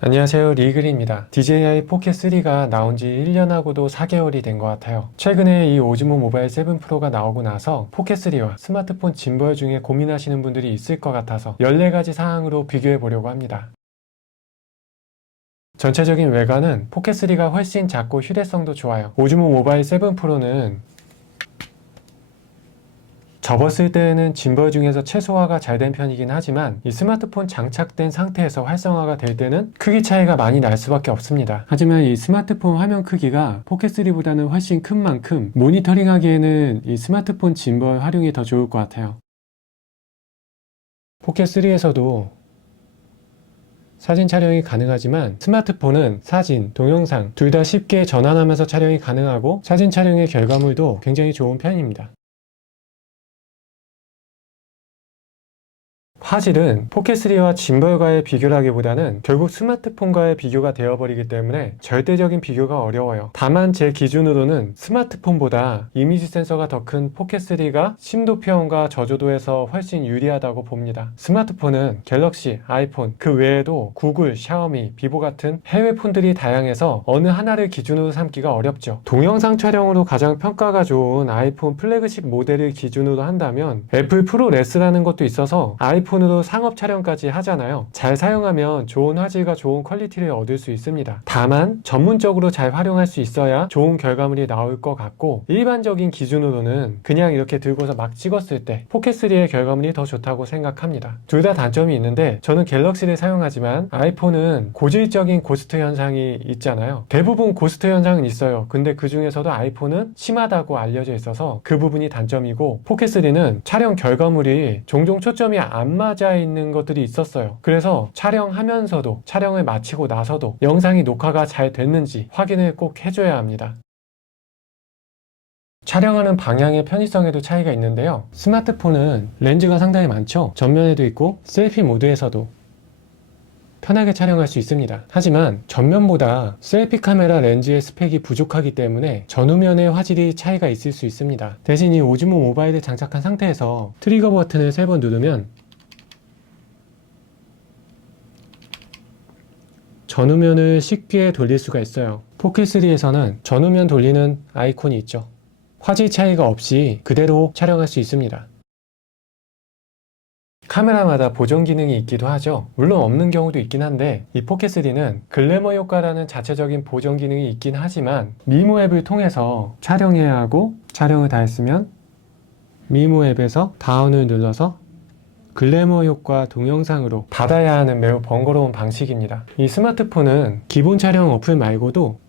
안녕하세요, 리글입니다. DJI 포켓3가 나온 지 1년하고도 4개월이 된 것 같아요. 최근에 이 오즈모 모바일 7 프로가 나오고 나서 포켓3와 스마트폰 짐벌 중에 고민하시는 분들이 있을 것 같아서 14가지 사항으로 비교해 보려고 합니다. 전체적인 외관은 포켓3가 훨씬 작고 휴대성도 좋아요. 오즈모 모바일 7 프로는 접었을 때에는 짐벌 중에서 최소화가 잘 된 편이긴 하지만 이 스마트폰 장착된 상태에서 활성화가 될 때는 크기 차이가 많이 날 수밖에 없습니다. 하지만 이 스마트폰 화면 크기가 포켓3보다는 훨씬 큰 만큼 모니터링 하기에는 이 스마트폰 짐벌 활용이 더 좋을 것 같아요. 포켓3에서도 사진 촬영이 가능하지만 스마트폰은 사진, 동영상 둘 다 쉽게 전환하면서 촬영이 가능하고 사진 촬영의 결과물도 굉장히 좋은 편입니다. 화질은 포켓3와 짐벌과의 비교를 하기보다는 결국 스마트폰과의 비교가 되어버리기 때문에 절대적인 비교가 어려워요. 다만 제 기준으로는 스마트폰보다 이미지 센서가 더 큰 포켓3가 심도 표현과 저조도에서 훨씬 유리하다고 봅니다. 스마트폰은 갤럭시, 아이폰, 그 외에도 구글, 샤오미, 비보 같은 해외 폰들이 다양해서 어느 하나를 기준으로 삼기가 어렵죠. 동영상 촬영으로 가장 평가가 좋은 아이폰 플래그십 모델을 기준으로 한다면 애플 프로레스라는 것도 있어서 아이폰으로 상업 촬영까지 하잖아요. 잘 사용하면 좋은 화질과 좋은 퀄리티를 얻을 수 있습니다. 다만 전문적으로 잘 활용할 수 있어야 좋은 결과물이 나올 것 같고 일반적인 기준으로는 그냥 이렇게 들고서 막 찍었을 때 포켓3의 결과물이 더 좋다고 생각합니다. 둘 다 단점이 있는데 저는 갤럭시를 사용하지만 아이폰은 고질적인 고스트 현상이 있잖아요. 대부분 고스트 현상은 있어요. 근데 그 중에서도 아이폰은 심하다고 알려져 있어서 그 부분이 단점이고 포켓3는 촬영 결과물이 종종 초점이 안 맞아 있는 것들이 있었어요. 그래서 촬영하면서도 촬영을 마치고 나서도 영상이 녹화가 잘 됐는지 확인을 꼭 해줘야 합니다. 촬영하는 방향의 편의성에도 차이가 있는데요. 스마트폰은 렌즈가 상당히 많죠. 전면에도 있고 셀피 모드에서도 편하게 촬영할 수 있습니다. 하지만 전면보다 셀피 카메라 렌즈의 스펙이 부족하기 때문에 전후면의 화질이 차이가 있을 수 있습니다. 대신 이 오즈모 모바일을 장착한 상태에서 트리거 버튼을 3번 누르면 전후면을 쉽게 돌릴 수가 있어요. 포켓3에서는 전후면 돌리는 아이콘이 있죠. 화질 차이가 없이 그대로 촬영할 수 있습니다. 카메라마다 보정 기능이 있기도 하죠. 물론 없는 경우도 있긴 한데 이 포켓3는 글래머 효과라는 자체적인 보정 기능이 있긴 하지만 미모 앱을 통해서 촬영해야 하고 촬영을 다 했으면 미모 앱에서 다운을 눌러서 글래머 효과 동영상으로 받아야 하는 매우 번거로운 방식입니다. 이 스마트폰은 기본 촬영 어플 말고도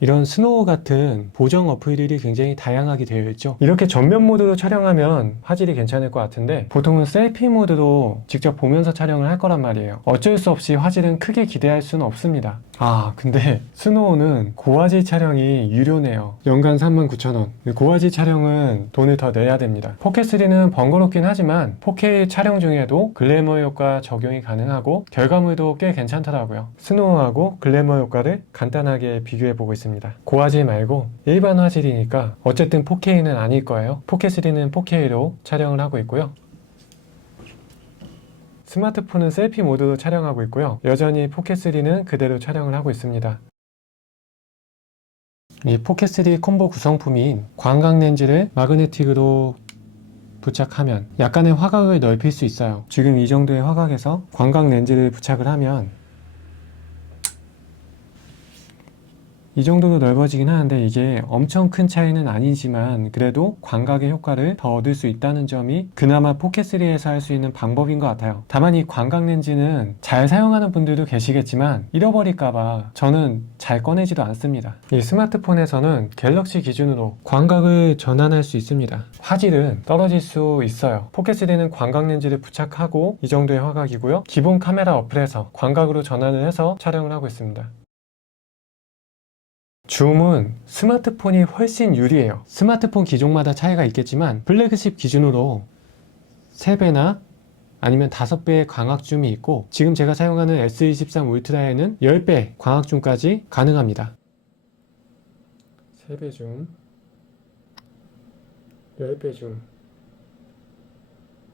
이런 스노우 같은 보정 어플들이 굉장히 다양하게 되어 있죠. 이렇게 전면 모드로 촬영하면 화질이 괜찮을 것 같은데 보통은 셀피 모드로 직접 보면서 촬영을 할 거란 말이에요. 어쩔 수 없이 화질은 크게 기대할 수는 없습니다. 근데 스노우는 고화질 촬영이 유료네요. 연간 39,000원. 고화질 촬영은 돈을 더 내야 됩니다. 포켓3는 번거롭긴 하지만 4K 촬영 중에도 글래머 효과 적용이 가능하고 결과물도 꽤 괜찮더라고요. 스노우하고 글래머 효과를 간단하게 비교해 보고 있습니다. 고화질 말고 일반 화질이니까 어쨌든 4K는 아닐 거예요. 포켓3는 4K로 촬영을 하고 있고요. 스마트폰은 셀피 모드로 촬영하고 있고요. 여전히 포켓3는 그대로 촬영을 하고 있습니다. 이 포켓3 콤보 구성품인 광각 렌즈를 마그네틱으로 부착하면 약간의 화각을 넓힐 수 있어요. 지금 이 정도의 화각에서 광각 렌즈를 부착을 하면 이 정도로 넓어지긴 하는데 이게 엄청 큰 차이는 아니지만 그래도 광각의 효과를 더 얻을 수 있다는 점이 그나마 포켓3에서 할 수 있는 방법인 것 같아요. 다만 이 광각 렌즈는 잘 사용하는 분들도 계시겠지만 잃어버릴까봐 저는 잘 꺼내지도 않습니다. 이 스마트폰에서는 갤럭시 기준으로 광각을 전환할 수 있습니다. 화질은 떨어질 수 있어요. 포켓3는 광각 렌즈를 부착하고 이 정도의 화각이고요. 기본 카메라 어플에서 광각으로 전환을 해서 촬영을 하고 있습니다. 줌은 스마트폰이 훨씬 유리해요. 스마트폰 기종마다 차이가 있겠지만 플래그십 기준으로 3배나 아니면 5배의 광학 줌이 있고 지금 제가 사용하는 S23 울트라에는 10배 광학 줌까지 가능합니다. 3배 줌, 10배 줌.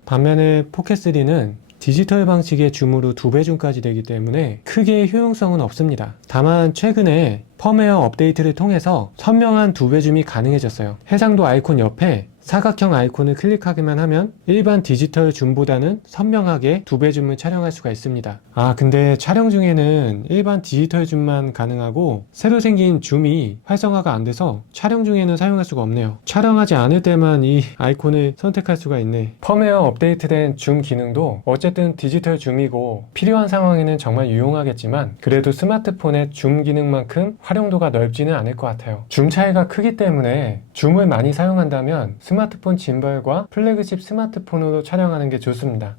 반면에 포켓3는 디지털 방식의 줌으로 2배 줌까지 되기 때문에 크게 효용성은 없습니다. 다만 최근에 펌웨어 업데이트를 통해서 선명한 2배 줌이 가능해졌어요. 해상도 아이콘 옆에 사각형 아이콘을 클릭하기만 하면 일반 디지털 줌보다는 선명하게 2배 줌을 촬영할 수가 있습니다. 근데 촬영 중에는 일반 디지털 줌만 가능하고 새로 생긴 줌이 활성화가 안 돼서 촬영 중에는 사용할 수가 없네요. 촬영하지 않을 때만 이 아이콘을 선택할 수가 있네. 펌웨어 업데이트된 줌 기능도 어쨌든 디지털 줌이고 필요한 상황에는 정말 유용하겠지만 그래도 스마트폰의 줌 기능만큼 활용도가 넓지는 않을 것 같아요. 줌 차이가 크기 때문에 줌을 많이 사용한다면 스마트폰 짐벌과 플래그십 스마트폰으로 촬영하는 게 좋습니다.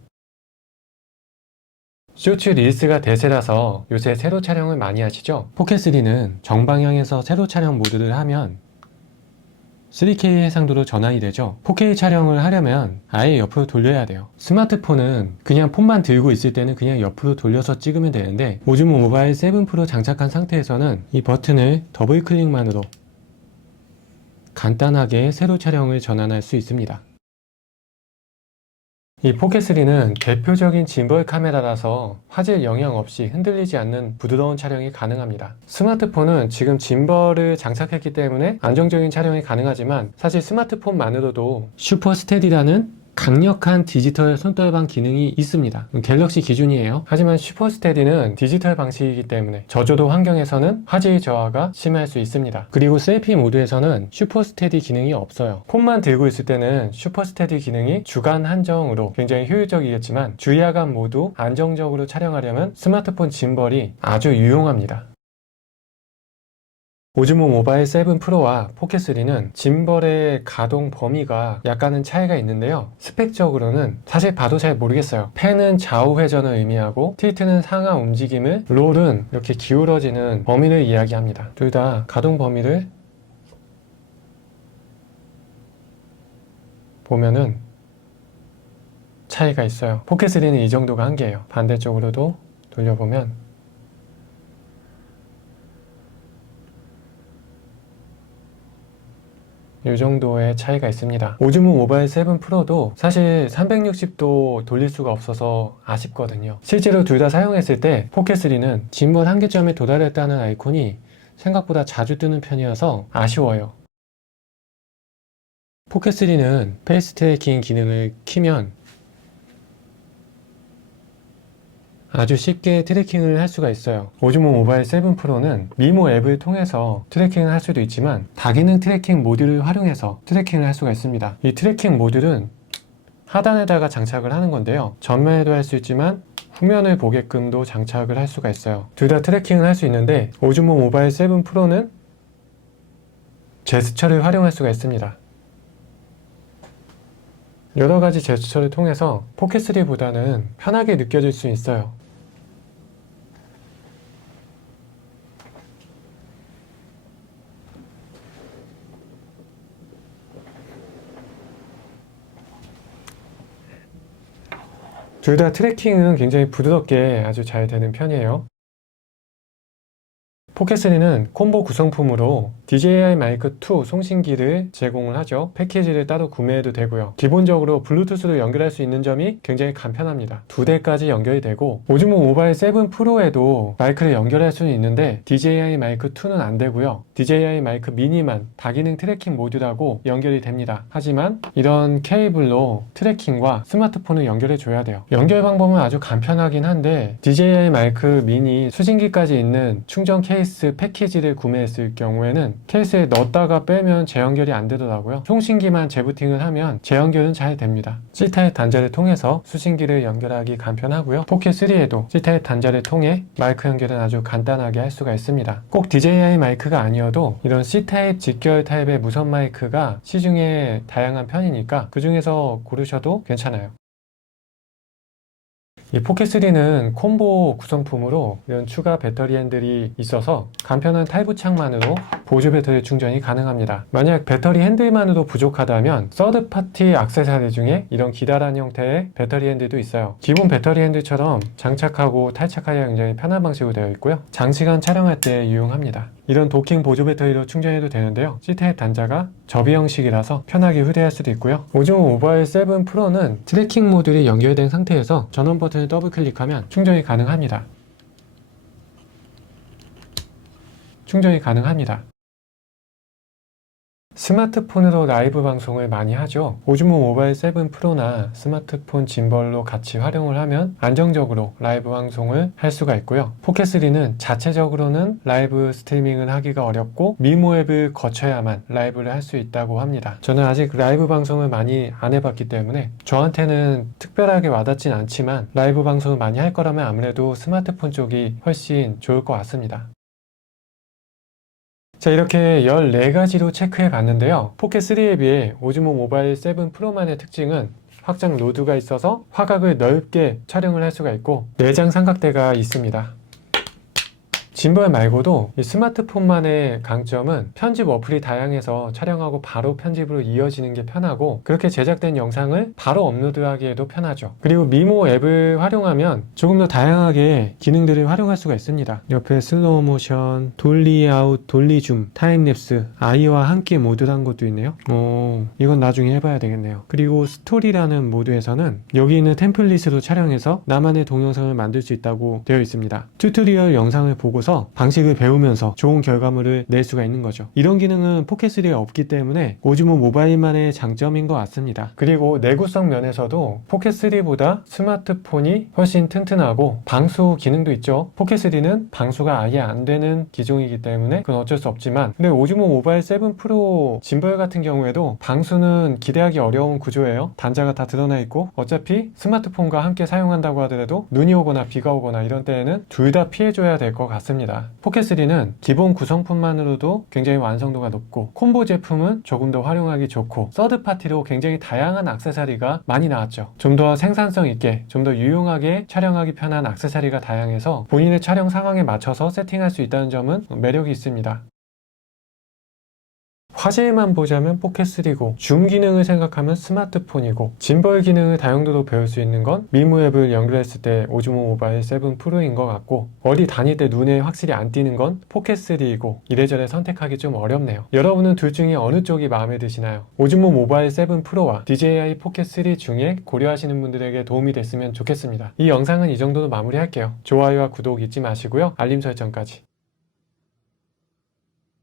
쇼츠 릴스가 대세라서 요새 세로 촬영을 많이 하시죠? 포켓3는 정방향에서 세로 촬영 모드를 하면 3K 해상도로 전환이 되죠. 4K 촬영을 하려면 아예 옆으로 돌려야 돼요. 스마트폰은 그냥 폰만 들고 있을 때는 그냥 옆으로 돌려서 찍으면 되는데 오즈모 모바일 7 프로 장착한 상태에서는 이 버튼을 더블 클릭만으로 간단하게 세로 촬영을 전환할 수 있습니다. 이 포켓3는 대표적인 짐벌 카메라라서 화질 영향 없이 흔들리지 않는 부드러운 촬영이 가능합니다. 스마트폰은 지금 짐벌을 장착했기 때문에 안정적인 촬영이 가능하지만 사실 스마트폰만으로도 슈퍼 스테디라는 강력한 디지털 손떨방 기능이 있습니다. 갤럭시 기준이에요. 하지만 슈퍼 스테디는 디지털 방식이기 때문에 저조도 환경에서는 화질 저하가 심할 수 있습니다. 그리고 셀피 모드에서는 슈퍼 스테디 기능이 없어요. 폰만 들고 있을 때는 슈퍼 스테디 기능이 주간 한정으로 굉장히 효율적이겠지만 주야간 모두 안정적으로 촬영하려면 스마트폰 짐벌이 아주 유용합니다. 오즈모 모바일 7 프로와 포켓3는 짐벌의 가동 범위가 약간은 차이가 있는데요. 스펙적으로는 사실 봐도 잘 모르겠어요. 펜은 좌우 회전을 의미하고 틸트는 상하 움직임을, 롤은 이렇게 기울어지는 범위를 이야기합니다. 둘 다 가동 범위를 보면은 차이가 있어요. 포켓3는 이 정도가 한계예요. 반대쪽으로도 돌려보면 이 정도의 차이가 있습니다. 오즈모 모바일 7 프로도 사실 360도 돌릴 수가 없어서 아쉽거든요. 실제로 둘 다 사용했을 때 포켓3는 짐벌 한계점에 도달했다는 아이콘이 생각보다 자주 뜨는 편이어서 아쉬워요. 포켓3는 페이스 트래킹 기능을 키면 아주 쉽게 트래킹을 할 수가 있어요. 오즈모 모바일 7 프로는 미모 앱을 통해서 트래킹을 할 수도 있지만 다기능 트래킹 모듈을 활용해서 트래킹을 할 수가 있습니다. 이 트래킹 모듈은 하단에다가 장착을 하는 건데요. 전면에도 할 수 있지만 후면을 보게끔도 장착을 할 수가 있어요. 둘 다 트래킹을 할 수 있는데 오즈모 모바일 7 프로는 제스처를 활용할 수가 있습니다. 여러가지 제스처를 통해서 포켓3보다는 편하게 느껴질 수 있어요. 둘 다 트래킹은 굉장히 부드럽게 아주 잘 되는 편이에요. 포켓3는 콤보 구성품으로 DJI 마이크 2 송신기를 제공을 하죠. 패키지를 따로 구매해도 되고요. 기본적으로 블루투스로 연결할 수 있는 점이 굉장히 간편합니다. 2대까지 연결이 되고 오즈모 모바일 7 프로에도 마이크를 연결할 수는 있는데 DJI 마이크 2는 안 되고요. DJI 마이크 미니만 다기능 트래킹 모듈하고 연결이 됩니다. 하지만 이런 케이블로 트래킹과 스마트폰을 연결해 줘야 돼요. 연결 방법은 아주 간편하긴 한데 DJI 마이크 미니 수신기까지 있는 충전 케이스 패키지를 구매했을 경우에는 케이스에 넣었다가 빼면 재연결이 안 되더라고요. 송신기만 재부팅을 하면 재연결은 잘 됩니다. C타입 단자를 통해서 수신기를 연결하기 간편하고요. 포켓3에도 C타입 단자를 통해 마이크 연결은 아주 간단하게 할 수가 있습니다. 꼭 DJI 마이크가 아니어도 이런 C타입 직결 타입의 무선 마이크가 시중에 다양한 편이니까 그 중에서 고르셔도 괜찮아요. 이 포켓3는 콤보 구성품으로 이런 추가 배터리 핸들이 있어서 간편한 탈부착만으로 보조 배터리 충전이 가능합니다. 만약 배터리 핸들만으로 부족하다면 서드 파티 액세서리 중에 이런 기다란 형태의 배터리 핸들도 있어요. 기본 배터리 핸들처럼 장착하고 탈착하기가 굉장히 편한 방식으로 되어 있고요. 장시간 촬영할 때 유용합니다. 이런 도킹 보조 배터리로 충전해도 되는데요. C타입 단자가 접이 형식이라서 편하게 휴대할 수도 있고요. 오즈모 모바일 7 프로는 트래킹 모듈이 연결된 상태에서 전원 버튼을 더블 클릭하면 충전이 가능합니다. 충전이 가능합니다. 스마트폰으로 라이브 방송을 많이 하죠. 오즈모 모바일 7 프로나 스마트폰 짐벌로 같이 활용을 하면 안정적으로 라이브 방송을 할 수가 있고요. 포켓3는 자체적으로는 라이브 스트리밍을 하기가 어렵고 미모 앱을 거쳐야만 라이브를 할 수 있다고 합니다. 저는 아직 라이브 방송을 많이 안 해봤기 때문에 저한테는 특별하게 와닿진 않지만 라이브 방송을 많이 할 거라면 아무래도 스마트폰 쪽이 훨씬 좋을 것 같습니다. 자, 이렇게 14가지로 체크해 봤는데요. 포켓3에 비해 오즈모 모바일 7 프로만의 특징은 확장 로드가 있어서 화각을 넓게 촬영을 할 수가 있고 내장 삼각대가 있습니다. 짐벌 말고도 이 스마트폰만의 강점은 편집 어플이 다양해서 촬영하고 바로 편집으로 이어지는 게 편하고 그렇게 제작된 영상을 바로 업로드하기에도 편하죠. 그리고 미모 앱을 활용하면 조금 더 다양하게 기능들을 활용할 수가 있습니다. 옆에 슬로우 모션, 돌리 아웃, 돌리 줌, 타임랩스, 아이와 함께 모드란 것도 있네요. 이건 나중에 해봐야 되겠네요. 그리고 스토리라는 모드에서는 여기 있는 템플릿으로 촬영해서 나만의 동영상을 만들 수 있다고 되어 있습니다. 튜토리얼 영상을 보고 방식을 배우면서 좋은 결과물을 낼 수가 있는 거죠. 이런 기능은 포켓3에 없기 때문에 오즈모 모바일만의 장점인 것 같습니다. 그리고 내구성 면에서도 포켓3보다 스마트폰이 훨씬 튼튼하고 방수 기능도 있죠. 포켓3는 방수가 아예 안 되는 기종이기 때문에 그건 어쩔 수 없지만 근데 오즈모 모바일 7 프로 짐벌 같은 경우에도 방수는 기대하기 어려운 구조예요. 단자가 다 드러나 있고 어차피 스마트폰과 함께 사용한다고 하더라도 눈이 오거나 비가 오거나 이런 때에는 둘 다 피해줘야 될 것 같습니다. 포켓3는 기본 구성품만으로도 굉장히 완성도가 높고 콤보 제품은 조금 더 활용하기 좋고 서드파티로 굉장히 다양한 액세서리가 많이 나왔죠. 좀 더 생산성 있게 좀 더 유용하게 촬영하기 편한 액세서리가 다양해서 본인의 촬영 상황에 맞춰서 세팅할 수 있다는 점은 매력이 있습니다. 화질만 보자면 포켓3고 줌 기능을 생각하면 스마트폰이고 짐벌 기능을 다용도로 배울 수 있는 건 미모 앱을 연결했을 때 오즈모 모바일 7 프로인 것 같고 어디 다닐 때 눈에 확실히 안 띄는 건 포켓3이고 이래저래 선택하기 좀 어렵네요. 여러분은 둘 중에 어느 쪽이 마음에 드시나요? 오즈모 모바일 7 프로와 DJI 포켓3 중에 고려하시는 분들에게 도움이 됐으면 좋겠습니다. 이 영상은 이 정도로 마무리할게요. 좋아요와 구독 잊지 마시고요. 알림 설정까지.